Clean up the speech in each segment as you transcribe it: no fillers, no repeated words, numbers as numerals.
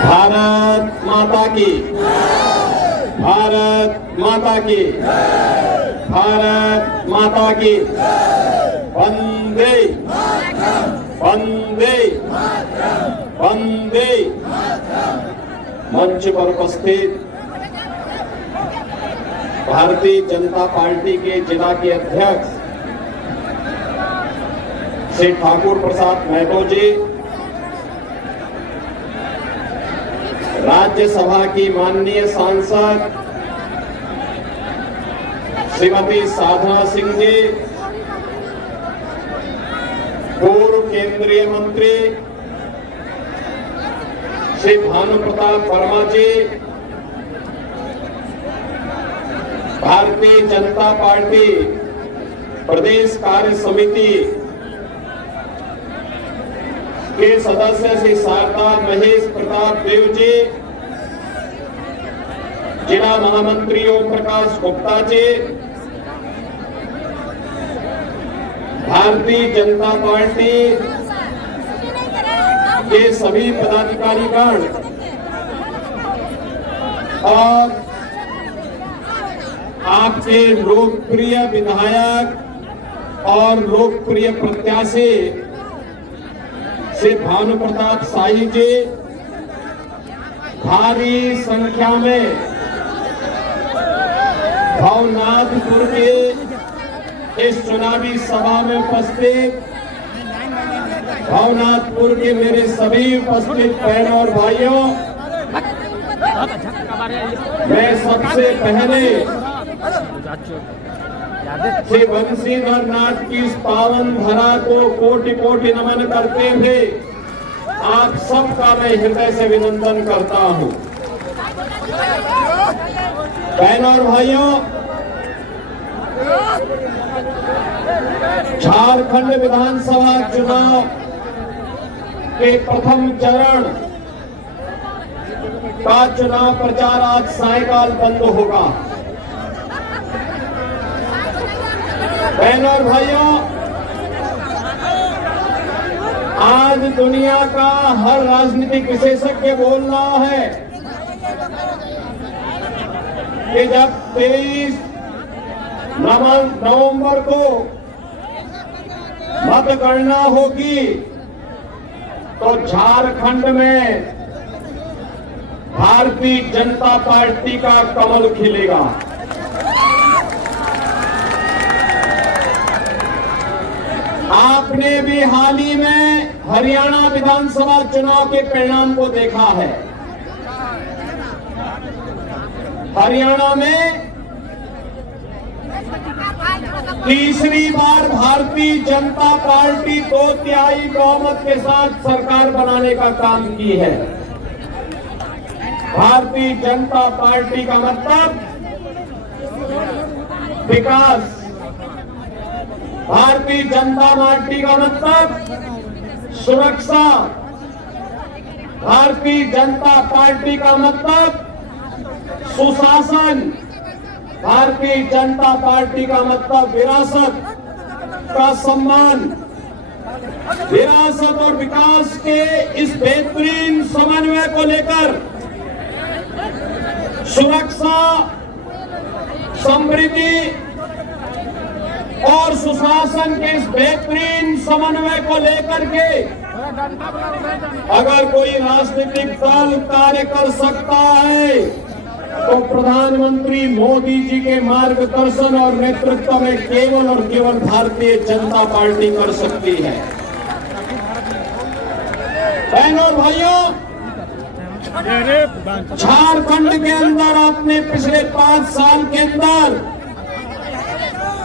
भारत माता की, भारत माता की, भारत माता की। वंदे वंदे वंदे। मंच पर उपस्थित भारतीय जनता पार्टी के जिला के अध्यक्ष श्री ठाकुर प्रसाद महतो जी, राज्यसभा की माननीय सांसद श्रीमती साधना सिंह जी, पूर्व केंद्रीय मंत्री श्री भानु प्रताप वर्मा जी, भारतीय जनता पार्टी प्रदेश कार्य समिति के सदस्य श्री शारदा महेश प्रताप देव जी, जिला महामंत्री ओम प्रकाश गुप्ता जी, भारतीय जनता पार्टी के सभी पदाधिकारीगण और आपके लोकप्रिय विधायक और लोकप्रिय प्रत्याशी श्री भानु प्रताप शाही जी, भारी संख्या में भवनाथपुर के इस चुनावी सभा में उपस्थित भवनाथपुर के मेरे सभी उपस्थित बहनों और भाइयों, मैं सबसे पहले श्री बंशीधर नाथ की इस पावन धरा को कोटि कोटि नमन करते हुए आप सबका मैं हृदय से विनंदन करता हूं। बहनों और भाइयों, झारखंड विधानसभा चुनाव के प्रथम चरण का चुनाव प्रचार आज सायंकाल बंद होगा। बहनों और भाइयों, आज दुनिया का हर राजनीतिक विशेषज्ञ बोल रहा है कि जब 23 नवंबर को मतगणना होगी तो झारखंड में भारतीय जनता पार्टी का कमल खिलेगा। आपने भी हाल ही में हरियाणा विधानसभा चुनाव के परिणाम को देखा है। हरियाणा में तीसरी बार भारतीय जनता पार्टी 2/3 बहुमत के साथ सरकार बनाने का काम की है। भारतीय जनता पार्टी का मतलब विकास, भारतीय जनता पार्टी का मतलब सुरक्षा, भारतीय जनता पार्टी का मतलब सुशासन, भारतीय जनता पार्टी का मतलब विरासत का सम्मान। विरासत और विकास के इस बेहतरीन समन्वय को लेकर सुरक्षा, समृद्धि और सुशासन के इस बेहतरीन समन्वय को लेकर के अगर कोई राजनीतिक दल कार्य कर सकता है तो प्रधानमंत्री मोदी जी के मार्गदर्शन और नेतृत्व में केवल और केवल भारतीय जनता पार्टी कर सकती है। बहनों और भाइयों, झारखंड के अंदर आपने पिछले 5 साल के अंदर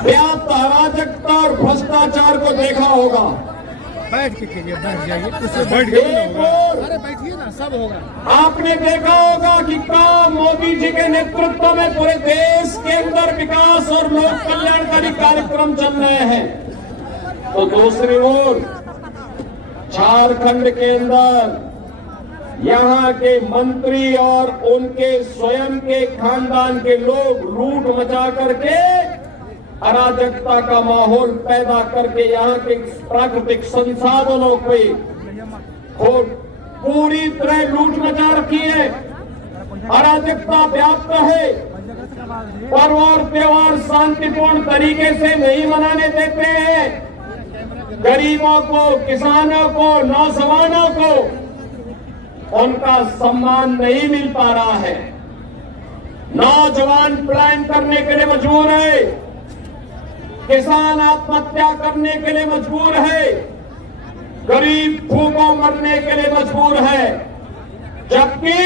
व्याप्त अराजकता और भ्रष्टाचार को देखा होगा। बैठ के बैठ जाइए, उससे बैठ के अरे बैठिए ना, सब होगा। आपने देखा होगा कि काम मोदी जी के नेतृत्व में पूरे देश के अंदर विकास और लोक कल्याणकारी कार्यक्रम चल रहे हैं, तो दूसरी ओर झारखंड के अंदर यहाँ के मंत्री और उनके स्वयं के खानदान के लोग लूट मचा करके अराजकता का माहौल पैदा करके यहाँ के प्राकृतिक संसाधनों पे पूरी तरह लूट मचा रखी है, अराजकता व्याप्त है, पर्व और त्योहार शांतिपूर्ण तरीके से नहीं मनाने देते हैं। गरीबों को, किसानों को, नौजवानों को उनका सम्मान नहीं मिल पा रहा है। नौजवान पलायन करने के लिए मजबूर है, किसान आत्महत्या करने के लिए मजबूर है, गरीब भूखों मरने के लिए मजबूर है, जबकि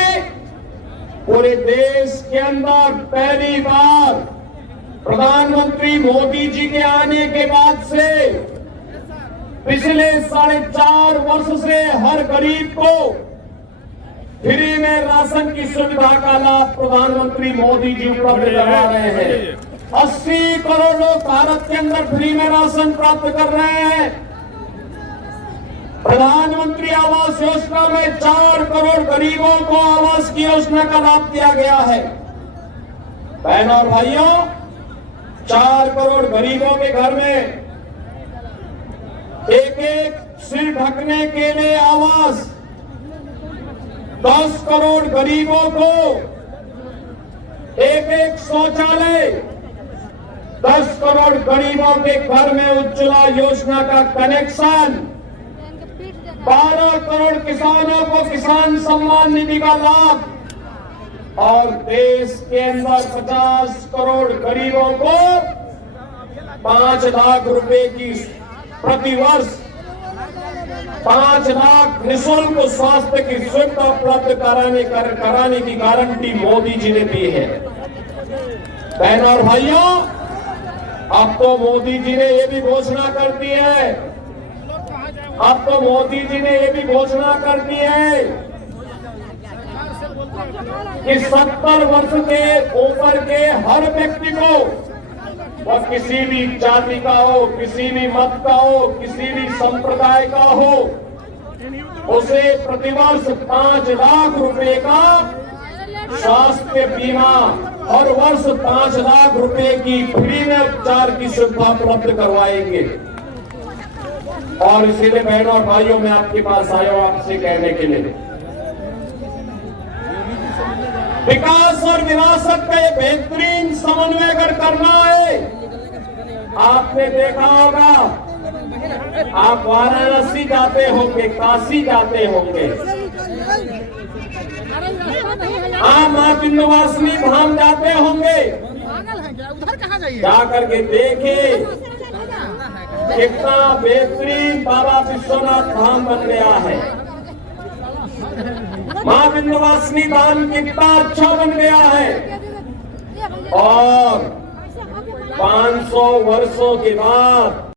पूरे देश के अंदर पहली बार प्रधानमंत्री मोदी जी के आने के बाद से पिछले 4.5 वर्ष से हर गरीब को फ्री में राशन की सुविधा का लाभ प्रधानमंत्री मोदी जी उपलब्ध करवा रहे हैं। 80 करोड़ लोग भारत के अंदर फ्री में राशन प्राप्त कर रहे हैं। प्रधानमंत्री आवास योजना में 4 करोड़ गरीबों को आवास की योजना का लाभ दिया गया है। बहनों और भाइयों, 4 करोड़ गरीबों के घर में एक सिर ढकने के लिए आवास, 10 करोड़ गरीबों को एक शौचालय, 10 करोड़ गरीबों के घर में उज्ज्वला योजना का कनेक्शन, 12 करोड़ किसानों को किसान सम्मान निधि का लाभ और देश के अंदर 50 करोड़ गरीबों को 5 लाख रुपए की प्रतिवर्ष 5 लाख निःशुल्क स्वास्थ्य की सुविधा उपलब्ध कराने की गारंटी मोदी जी ने दी है। बहनों और भाइयों, अब तो मोदी जी ने ये भी घोषणा कर दी है, अब तो मोदी जी ने ये भी घोषणा कर दी है कि 70 वर्ष के ऊपर के हर व्यक्ति को, वह किसी भी जाति का हो, किसी भी मत का हो, किसी भी संप्रदाय का हो, उसे प्रतिवर्ष 5 लाख रुपए का स्वास्थ्य बीमा हर वर्ष 5 लाख रुपए की फ्री में उपचार की सुविधा उपलब्ध करवाएंगे। और इसीलिए बहनों और भाइयों, मैं आपके पास आया हूं आपसे कहने के लिए, विकास और विरासत का ये बेहतरीन समन्वय अगर करना है, आपने देखा होगा, आप वाराणसी जाते होंगे, काशी जाते होंगे, आप मां विंध्यवासिनी धाम जाते होंगे, जाकर के देखे कितना बेहतरीन बाबा विश्वनाथ धाम बन गया है। मां विंध्यवासिनी धाम कितना अच्छा बन गया है। और 500 वर्षों के बाद